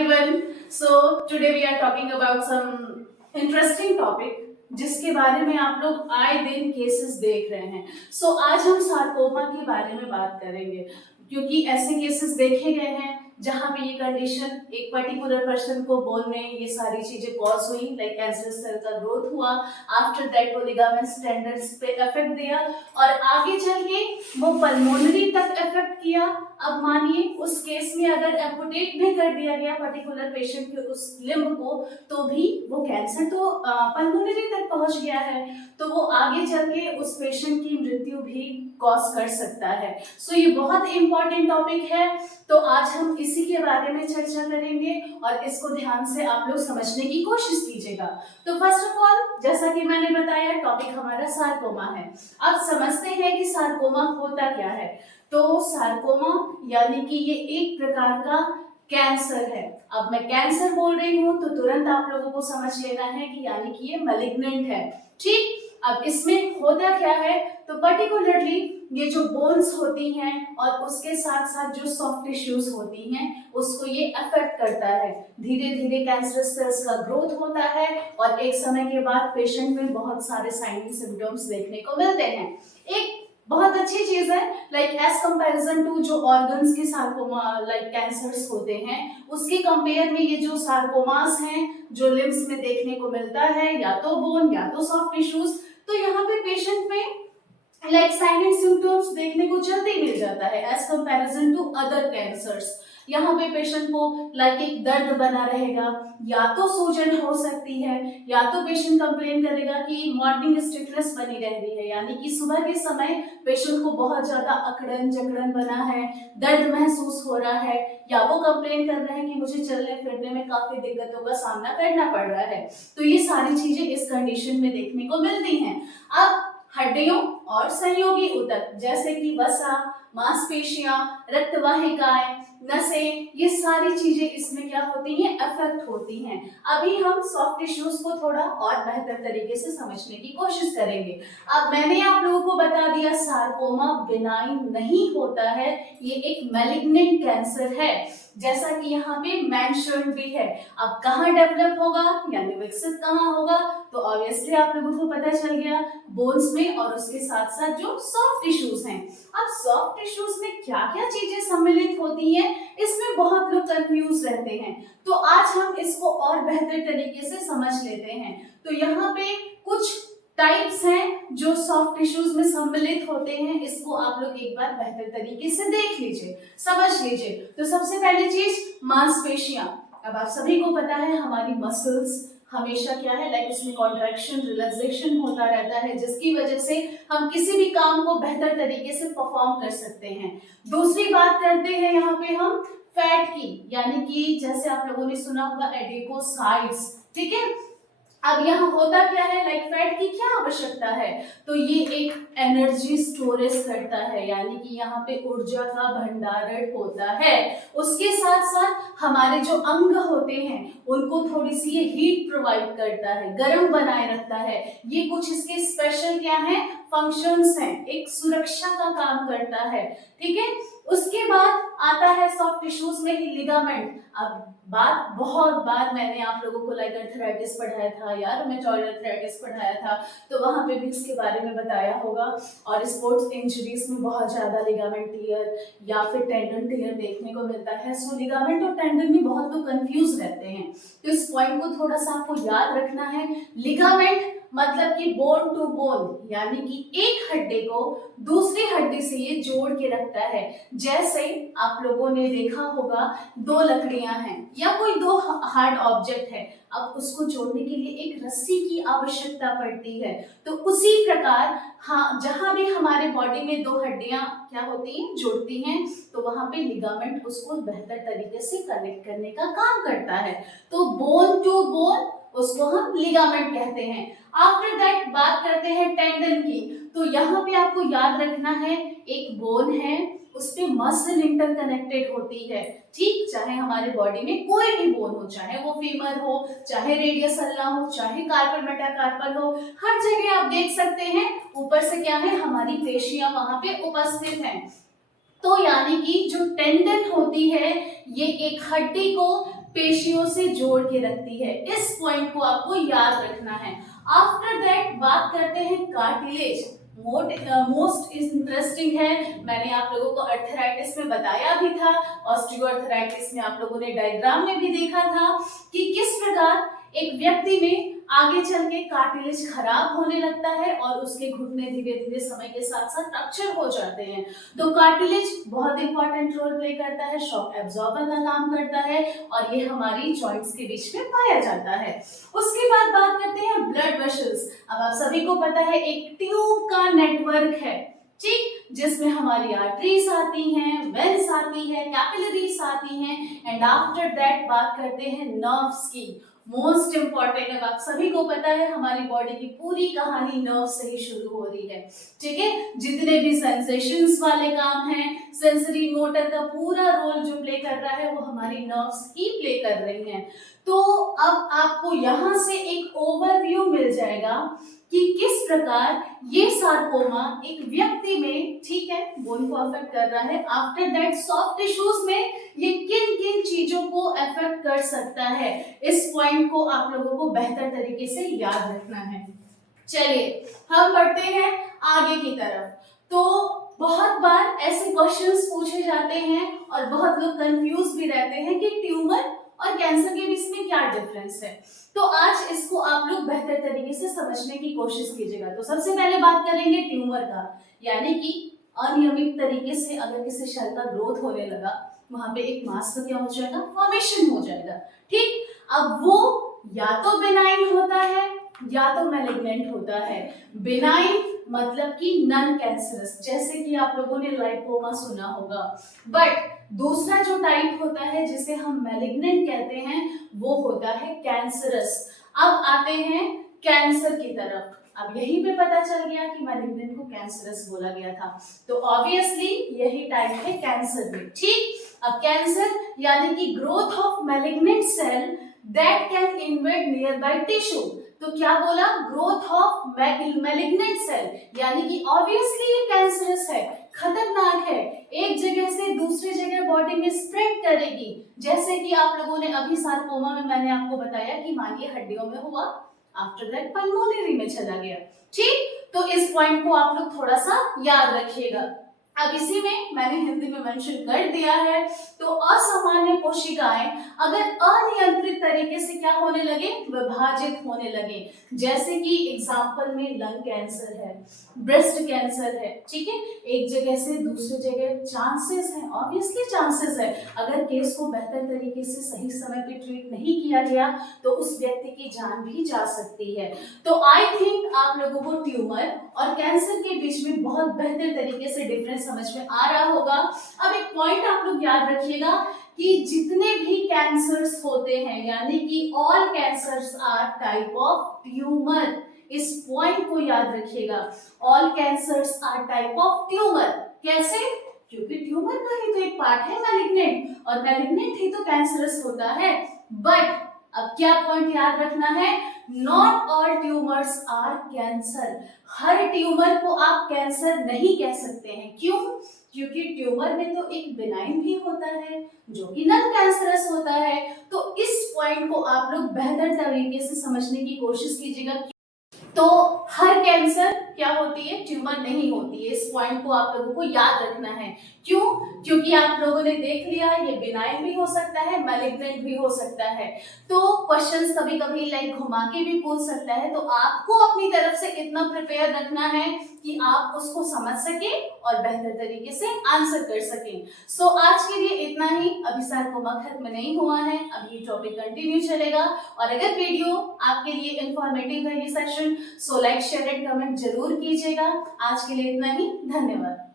everyone. So today we are talking about some interesting topic जिसके बारे में आप लोग आए दिन केसेस देख रहे हैं. So आज हम सार्कोमा के बारे में बात करेंगे क्योंकि ऐसे केसेस देखे गए हैं जहां पे ये कंडीशन एक पर्टिकुलर पर्सन को बोन में ये सारी चीजें कॉज हुई, लाइक कैंसरस सेल का ग्रोथ हुआ. आफ्टर दैट वो लिगामेंट्स टेंडन्स पे इफेक्ट दिया और आगे चल के वो पल्मोनरी तक इफेक्ट किया. अब मानिए उस केस में अगर एम्पुटेट भी कर दिया गया पर्टिकुलर पेशेंट के उस लिम्ब को, तो भी वो कैंसर तो पल्मोनरी तक पहुंच गया है, तो वो आगे चल के उस पेशेंट की मृत्यु भी कॉज कर सकता है. सो ये बहुत इंपॉर्टेंट टॉपिक है, तो आज हम इसी के बारे में चर्चा करेंगे और इसको ध्यान से आप लोग समझने की कोशिश कीजिएगा. तो फर्स्ट ऑफ ऑल, जैसा कि मैंने बताया, टॉपिक हमारा सार्कोमा है. अब समझते हैं कि सार्कोमा होता क्या है. तो सार्कोमा यानी कि ये एक प्रकार का कैंसर है. अब मैं कैंसर बोल रही हूं तो तुरंत आप लोगों को समझ लेना है कि यानी कि ये मैलिग्नेंट है. ठीक, अब इसमें होता क्या है, तो पर्टिकुलरली ये जो बोन्स होती हैं और उसके साथ साथ जो सॉफ्ट टिश्यूज होती हैं उसको ये अफेक्ट करता है. धीरे धीरे कैंसरस सेल्स का ग्रोथ होता है और एक समय के बाद पेशेंट में बहुत सारे साइन एंड सिम्टम्स देखने को मिलते हैं. एक बहुत अच्छी चीज है, लाइक एज कंपैरिजन टू जो ऑर्गन्स के सार्कोमा लाइक कैंसर्स होते हैं उसके कंपेयर में ये जो सार्कोमास हैं जो लिम्स में देखने को मिलता है, या तो बोन या तो सॉफ्ट टिश्यूज, तो यहाँ पे पेशेंट में लाइक साइन एंड सिम्टम्स देखने को जल्दी मिल जाता है as comparison to other cancers. यहाँ पे पेशेंट को लाइक एक दर्द बना रहेगा, या तो सूजन हो सकती है, या तो पेशेंट कंप्लेन करेगा कि मॉर्निंग स्टिफनेस बनी रह रही है, यानी कि सुबह के समय पेशेंट को बहुत ज्यादा अकड़न जकड़न बना है, दर्द महसूस हो रहा है, या वो कंप्लेन कर रहे हैं कि मुझे चलने फिरने में काफी दिक्कतों का सामना करना पड़ रहा है. तो ये सारी चीजें इस कंडीशन में देखने को मिलती हैं. अब हड्डियों और सहयोगी ऊतक जैसे कि वसा, मांसपेशियां, रक्तवाहिकाएं, नसें, ये सारी चीजें इसमें क्या होती हैं, अफेक्ट होती हैं. अभी हम सॉफ्ट टिश्यूज को थोड़ा और बेहतर तरीके से समझने की कोशिश करेंगे. अब मैंने आप लोगों को बता दिया सार्कोमा बिनाइन नहीं होता है, ये एक मैलिग्नेंट कैंसर है, जैसा कि यहाँ पे मेंशन भी है. अब कहाँ डेवलप होगा यानी विकसित कहाँ होगा, तो ऑब्वियसली आप लोगों को पता चल गया, बोन्स में और उसके साथ साथ जो सॉफ्ट टिश्यूज हैं. अब सॉफ्ट टिश्यूज में क्या क्या चीजें सम्मिलित होती हैं, इसमें बहुत लोग कंफ्यूज रहते हैं, तो आज हम इसको और बेहतर तरीके से समझ लेते हैं. तो यहाँ पे कुछ टाइप्स हैं जो सॉफ्ट टिश्यूज में सम्मिलित होते हैं, इसको आप लोग एक बार बेहतर तरीके से देख लीजिए, समझ लीजिए. तो सबसे पहली चीज मांसपेशियां. अब आप सभी को पता है हमारी मसल्स हमेशा क्या है, लाइक उसमें कॉन्ट्रैक्शन रिलैक्सेशन होता रहता है, जिसकी वजह से हम किसी भी काम को बेहतर तरीके से परफॉर्म कर सकते हैं. दूसरी बात करते हैं यहाँ पे हम फैट की, यानी कि जैसे आप लोगों ने सुना होगा एडिपोसाइट्स. ठीक है, अब यहाँ होता क्या है, लाइक फैट की क्या आवश्यकता है, तो ये एक एनर्जी स्टोरेज करता है, यानी कि यहाँ पे ऊर्जा का भंडारण होता है. उसके साथ साथ हमारे जो अंग होते हैं उनको थोड़ी सी ये हीट प्रोवाइड करता है, गर्म बनाए रखता है. ये कुछ इसके स्पेशल क्या है, फंक्शंस हैं, एक सुरक्षा का काम करता है. ठीक है, उसके बाद आता है सॉफ्ट टिश्यूज में ही लिगामेंट. अब बहुत बार मैंने आप लोगों को लाइक आर्थराइटिस पढ़ाया था या रूमेटॉइड आर्थराइटिस पढ़ाया था, तो वहां पे भी इसके बारे में बताया होगा. और स्पोर्ट्स इंजरीज में बहुत ज्यादा लिगामेंट टियर या फिर टेंडन टियर देखने को मिलता है. सो लिगामेंट और टेंडन में बहुत लोग कंफ्यूज रहते हैं, तो इस पॉइंट को थोड़ा सा आपको याद रखना है. लिगामेंट मतलब कि बोन टू बोन, यानी कि एक हड्डी को दूसरी हड्डी से ये जोड़ के रखता है. जैसे आप लोगों ने देखा होगा दो लकड़ियां हैं या कोई दो हार्ड ऑब्जेक्ट है, अब उसको जोड़ने के लिए एक रस्सी की आवश्यकता पड़ती है. तो उसी प्रकार हाँ, जहां भी हमारे बॉडी में दो हड्डियां क्या होती हैं, जुड़ती हैं, तो वहां पे लिगामेंट उसको बेहतर तरीके से कनेक्ट करने का काम करता है. तो बोन टू बोन उसको हम लिगामेंट कहते हैं. आफ्टर दैट बात करते हैं टेंडन की. तो यहाँ पे आपको याद रखना है, एक बोन है, उस पे मसल इंटरकनेक्टेड होती है. ठीक, चाहे हमारे बॉडी में कोई भी बोन हो, चाहे वो फीमर हो, चाहे रेडियस अल्ना हो, चाहे कार्पल मेटाकार्पल हो, हर जगह आप देख सकते हैं ऊपर से क्या है, हमारी पेशियां वहां पे उपस्थित हैं. तो यानी कि जो टेंडन होती है ये एक हड्डी को पेशियों से जोड़ के रखती है। इस पॉइंट को आपको याद रखना है। आफ्टर दैट बात करते हैं कार्टिलेज। मोस्ट इंटरेस्टिंग है। मैंने आप लोगों को अर्थराइटिस में बताया भी था, ऑस्टियोआर्थराइटिस में आप लोगों ने डायग्राम में भी देखा था कि किस प्रकार एक व्यक्ति में आगे चल के कार्टिलेज खराब होने लगता है और उसके घुटने धीरे धीरे समय के साथ साथ रप्चर हो जाते हैं। तो कार्टिलेज बहुत इंपॉर्टेंट रोल प्ले करता है, शॉक एब्जॉर्बर का काम करता है और ये हमारी जॉइंट्स के बीच में पाया जाता है। उसके बाद बात करते हैं ब्लड वेसल्स। अब आप सभी को पता है एक ट्यूब का नेटवर्क है, ठीक, जिसमें हमारी आर्टरीज आती हैं, वेन्स आती है, कैपिलरीज आती हैं एंड आफ्टर दैट बात करते हैं नर्व्स की। मोस्ट इंपॉर्टेंट, अब आप सभी को पता है हमारी बॉडी की पूरी कहानी नर्व से ही शुरू हो रही है, ठीक है। जितने भी सेंसेशंस वाले काम हैं, सेंसरी मोटर का पूरा रोल जो प्ले कर रहा है वो हमारी नर्व्स ही प्ले कर रही हैं। तो अब आपको यहाँ से एक ओवरव्यू मिल जाएगा कि किस प्रकार ये सार्कोमा एक व्यक्ति में, ठीक है, बोन को अफेक्ट कर रहा है। आफ्टर दैट सॉफ्ट टिश्यूज में ये किन किन चीजों को अफेक्ट कर सकता है, इस पॉइंट को आप लोगों को बेहतर तरीके से याद रखना है। चलिए हम बढ़ते हैं आगे की तरफ। तो बहुत बार ऐसे क्वेश्चंस पूछे जाते हैं और बहुत लोग कंफ्यूज भी रहते हैं कि ट्यूमर और कैंसर के बीच में क्या डिफरेंस है। तो आज इसको आप लोग बेहतर तरीके से समझने की कोशिश कीजिएगा। तो सबसे पहले बात करेंगे ट्यूमर का, यानी कि अनियमित तरीके से अगर किसी सेल का ग्रोथ होने लगा, वहां पे एक मास का क्या हो जाएगा, फॉर्मेशन हो जाएगा, ठीक। अब वो या तो बेनाइन होता है या तो मैलिग्नेंट होता है। बेनाइन मतलब कि नॉन कैंसरस, जैसे कि आप लोगों ने लाइपोमा सुना होगा। बट दूसरा जो टाइप होता है जिसे हम मैलिग्नेंट कहते हैं वो होता है कैंसरस। अब आते हैं कैंसर की तरफ। अब यहीं पे पता चल गया कि मैलिग्नेंट को कैंसरस बोला गया था, तो ऑब्वियसली यही टाइप है कैंसर में, ठीक। अब कैंसर यानी कि growth of malignant cell that can invade nearby tissue. तो क्या बोला, ग्रोथ ऑफ मैलिग्नेंट सेल, यानी कि ऑब्वियसली ये कैंसरस है, खतरनाक है, एक जगह से दूसरी जगह बॉडी में स्प्रेड करेगी। जैसे कि आप लोगों ने अभी सार्कोमा में मैंने आपको बताया कि मानिए हड्डियों में हुआ, आफ्टर दैट पल्मोनरी में चला गया, ठीक। तो इस पॉइंट को आप लोग थोड़ा सा याद रखिएगा। अब इसी में मैंने हिंदी में मेंशन कर दिया है। तो असामान्य कोशिकाएं अगर अनियंत्रित तरीके से क्या होने लगे, विभाजित होने लगे, जैसे कि एग्जांपल में लंग कैंसर है, ब्रेस्ट कैंसर है, ठीक है, एक जगह से दूसरी जगह चांसेस है, ऑब्वियसली चांसेस है। अगर केस को बेहतर तरीके से सही समय पे ट्रीट नहीं किया गया तो उस व्यक्ति की जान भी जा सकती है। तो आई थिंक आप लोगों को ट्यूमर और कैंसर के बीच में बहुत बेहतर तरीके से डिफरेंस समझ में आ रहा होगा। अब एक पॉइंट आप लोग याद रखिएगा कि जितने भी कैंसर्स होते हैं, यानी कि all cancers are type of tumour. इस पॉइंट को याद रखिएगा, all cancers are type of tumour. कैसे? क्योंकि ट्यूमर का ही तो एक पार्ट है मैलिग्नेंट, और मैलिग्नेंट ही तो कैंसरस होता है। बट अब क्या पॉइंट याद रखना है, not all tumours are cancer. हर ट्यूमर को आप कैंसर नहीं कह सकते हैं। क्यों? क्योंकि ट्यूमर में तो एक बिनाइन भी होता है जो कि नॉन कैंसरस होता है। तो इस पॉइंट को आप लोग बेहतर तरीके से समझने की कोशिश कीजिएगा। तो हर कैंसर क्या होती है, ट्यूमर नहीं होती है। इस पॉइंट को आप लोगों को याद रखना है। क्यों? क्योंकि आप लोगों ने देख लिया ये बिनाइन भी हो सकता है, मैलिग्नेंट भी हो सकता है। तो क्वेश्चंस कभी कभी लाइक घुमा के भी पूछ सकता है, तो आपको अपनी तरफ से इतना प्रिपेयर रखना है कि आप उसको समझ सके और बेहतर तरीके से आंसर कर सकें। सो आज के लिए इतना ही। अभी सार्कोमा खत्म नहीं हुआ है, अभी ये टॉपिक कंटिन्यू चलेगा। और अगर वीडियो आपके लिए इंफॉर्मेटिव है ये session, so like share and comment जरूर कीजिएगा। आज के लिए इतना ही, धन्यवाद।